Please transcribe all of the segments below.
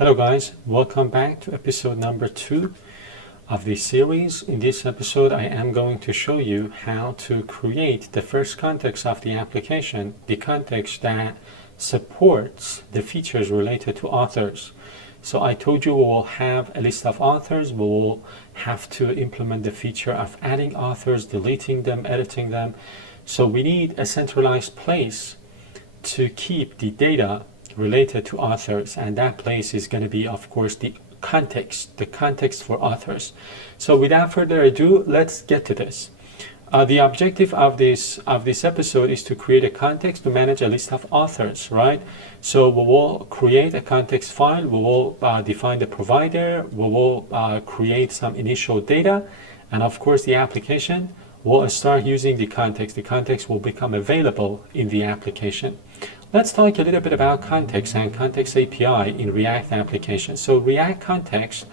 Hello guys, welcome back to episode number 2 of this series. In this episode I am going to show you how to create the first context of the application, the context that supports the features related to authors. So I told you we will have a list of authors, we will have to implement the feature of adding authors, deleting them, editing them. So we need a centralized place to keep the data related to authors, and that place is going to be, of course, the context for authors. So without further ado, let's get to this. The objective of this episode is to create a context to manage a list of authors, right? So we will create a context file, we will define the provider, we will create some initial data, and of course the application will start using the context. The context will become available in the application. Let's talk a little bit about context and context API in React applications. So React Context,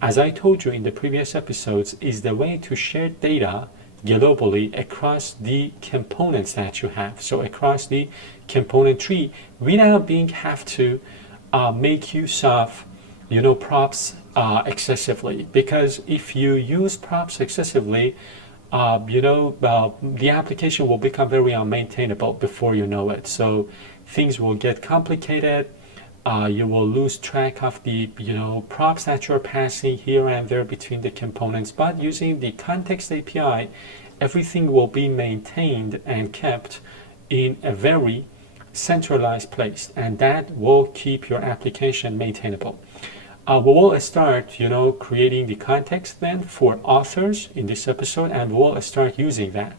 as I told you in the previous episodes, is the way to share data globally across the components that you have. So across the component tree, without have to make use of props excessively. Because if you use props excessively, the application will become very unmaintainable before you know it. So things will get complicated. You will lose track of the props that you're passing here and there between the components. But using the context API, everything will be maintained and kept in a very centralized place, and that will keep your application maintainable. We will start creating the context then for authors in this episode, and we will start using that.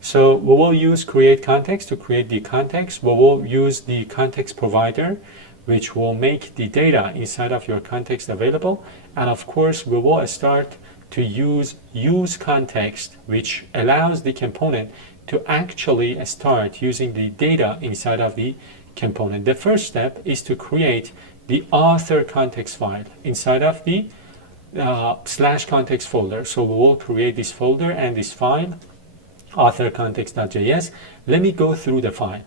So we will use create context to create the context. We will use the context provider, which will make the data inside of your context available. And of course, we will start to use context, which allows the component to actually start using the data inside of the component. The first step is to create the author context file inside of the /context folder. So we will create this folder and this file, AuthorContext.js. Let me go through the file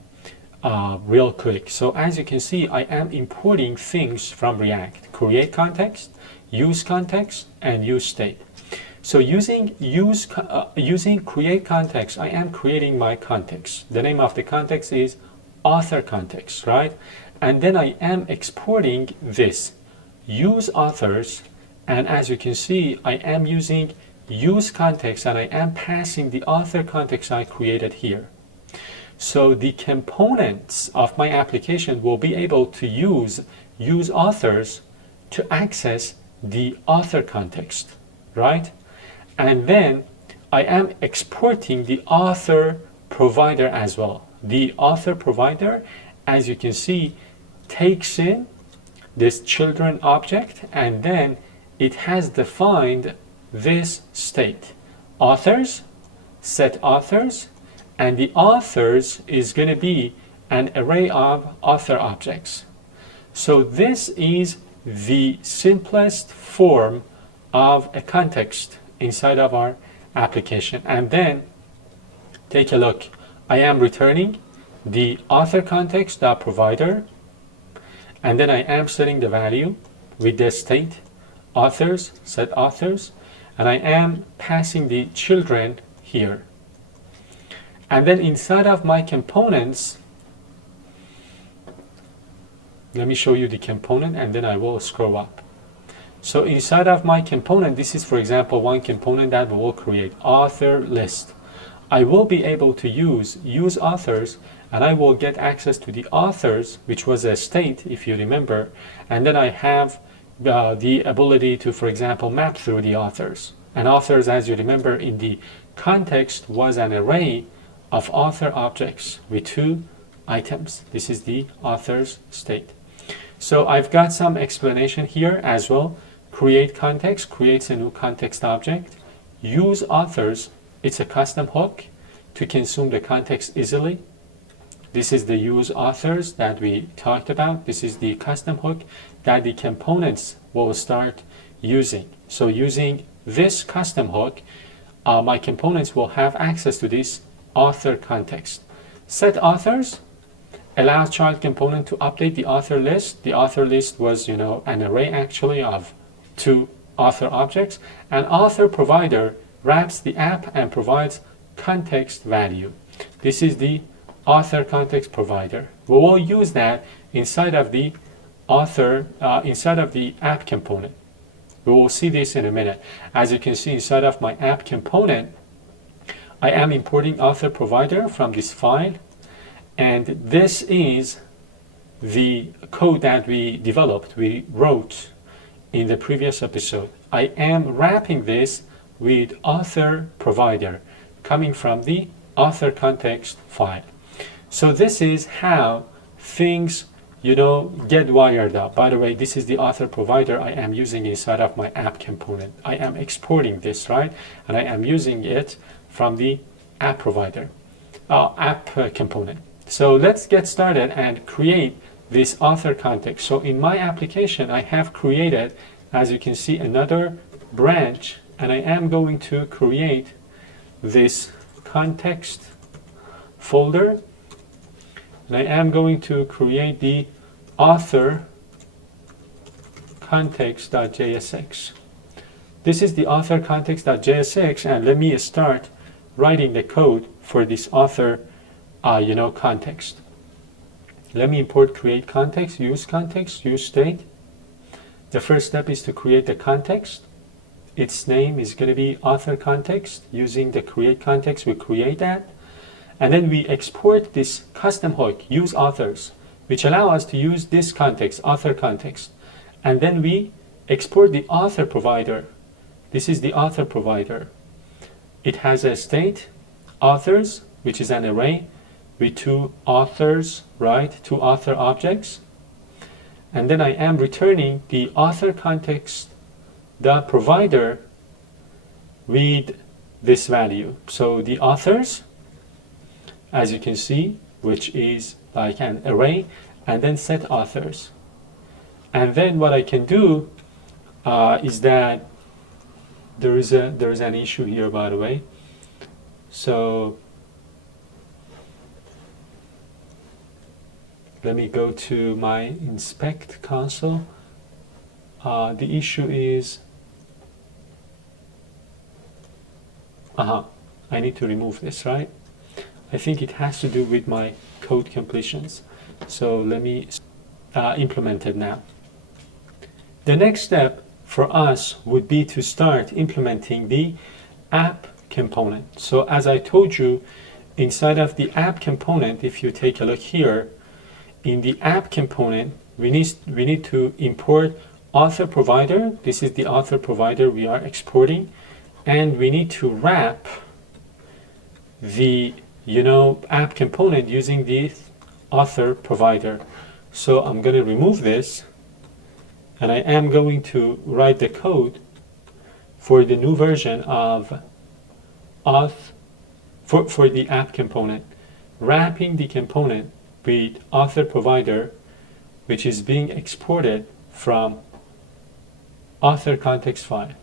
real quick. So as you can see, I am importing things from React: create context, use context, and use state. So using create context, I am creating my context. The name of the context is AuthorContext, right? And then I am exporting this use authors, and as you can see, I am using use context, and I am passing the author context I created here. So the components of my application will be able to use authors to access the author context, right? And then I am exporting the author provider as well. The author provider, as you can see, takes in this children object, and then it has defined this state: authors, set authors, and the authors is going to be an array of author objects. So this is the simplest form of a context inside of our application. And then take a look. I am returning the author context provider, and then I am setting the value with the state authors, set authors, and I am passing the children here. And then inside of my components, let me show you the component, and then I will scroll up. So inside of my component, this is, for example, one component that we will create: author list. I will be able to use authors, and I will get access to the authors, which was a state, if you remember. And then I have the ability to, for example, map through the authors. And authors, as you remember, in the context was an array of author objects with 2 items. This is the authors state. So I've got some explanation here as well. Create context creates a new context object. Use authors, it's a custom hook to consume the context easily. This is the use authors that we talked about. This is the custom hook that the components will start using. So using this custom hook, my components will have access to this author context. Set authors, allows child component to update the author list. The author list was, an array actually of 2 author objects. And author provider wraps the app and provides context value. This is the author context provider. We will use that inside of the inside of the app component. We will see this in a minute. As you can see, inside of my app component, I am importing author provider from this file, and this is the code that we wrote in the previous episode. I am wrapping this with author provider coming from the author context file. So this is how things get wired up. By the way, this is the author provider I am using inside of my app component. I am exporting this, right? And I am using it from the app provider, app component. So let's get started and create this author context. So in my application, I have created, as you can see, another branch, and I am going to create this context folder, and I am going to create the author context.jsx. This is the author context.jsx, and let me start writing the code for this author context. Let me import create context, use state. The first step is to create the context. Its name is going to be author context. Using the create context, we create that. And then we export this custom hook, use authors, which allow us to use this context, author context. And then we export the author provider. This is the author provider. It has a state, authors, which is an array with 2 authors, right? 2 author objects. And then I am returning the author context dot provider with this value. So the authors, as you can see, which is like an array, and then set authors. And then what I can do is that there is an issue here, by the way. So let me go to my inspect console. The issue is I need to remove this, right? I think it has to do with my code completions. So let me implement it now. The next step for us would be to start implementing the app component. So as I told you, inside of the app component, if you take a look here, in the app component, we need to import author provider. This is the author provider we are exporting, and we need to wrap the app component using the author provider. So I'm going to remove this, and I am going to write the code for the new version of for the app component, wrapping the component with author provider, which is being exported from author context file.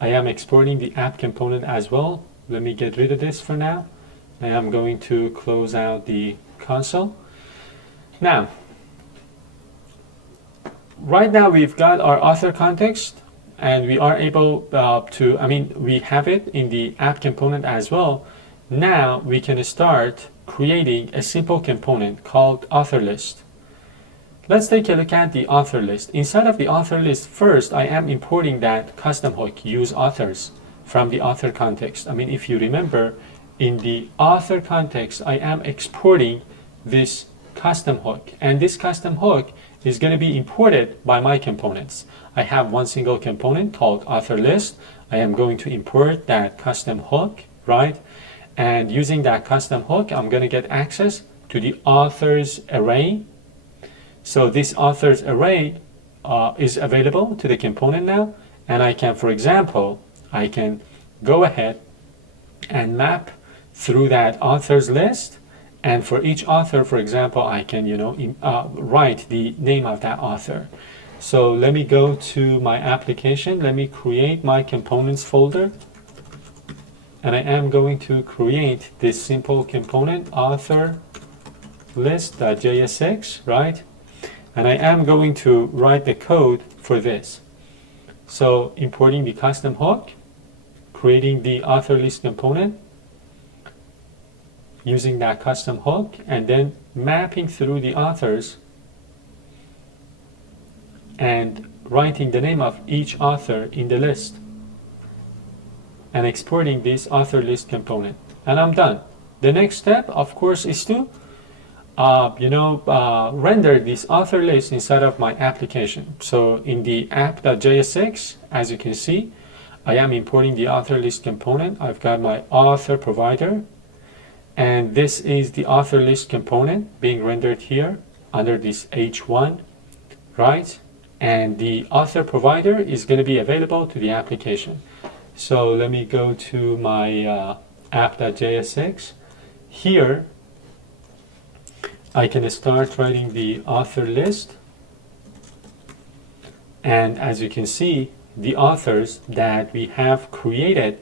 I am exporting the app component as well. Let me get rid of this for now. I am going to close out the console. Now, right now we've got our author context, and we are able we have it in the app component as well. Now we can start creating a simple component called author list. Let's take a look at the author list. Inside of the author list, first I am importing that custom hook, use authors, from the author context. If you remember, in the author context, I am exporting this custom hook, and this custom hook is going to be imported by my components. I have one single component called author list. I am going to import that custom hook, right? And using that custom hook, I'm going to get access to the authors array. So this authors array is available to the component now, and I can, for example, I can go ahead and map through that authors list, and for each author, for example, I can write the name of that author. So let me go to my application. Let me create my components folder. and I am going to create this simple component, author list.jsx, right? And I am going to write the code for this. So importing the custom hook, creating the author list component, using that custom hook, and then mapping through the authors and writing the name of each author in the list and exporting this author list component. And I'm done. The next step, of course, is to render this author list inside of my application. So in the app.jsx, as you can see, I am importing the author list component. I've got my author provider, and this is the author list component being rendered here under this H1, right? And the author provider is going to be available to the application. So let me go to my app.jsx. Here, I can start writing the author list. And as you can see, the authors that we have created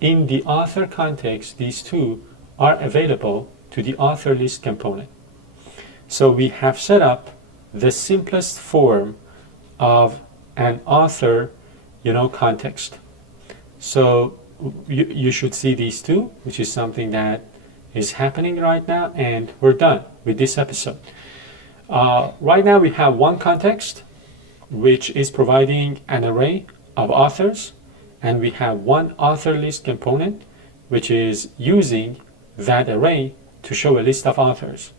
in the author context, these two are available to the author list component. So we have set up the simplest form of an author, context. So you should see these two, which is something that is happening right now, and we're done with this episode. Right now we have one context, which is providing an array of authors, and we have one author list component, which is using that array to show a list of authors.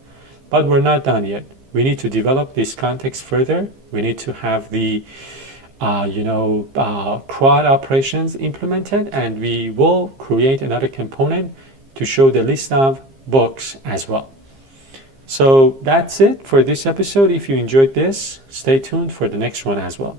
But we're not done yet. We need to develop this context further. We need to have the CRUD operations implemented, and we will create another component to show the list of books as well. So that's it for this episode. If you enjoyed this, stay tuned for the next one as well.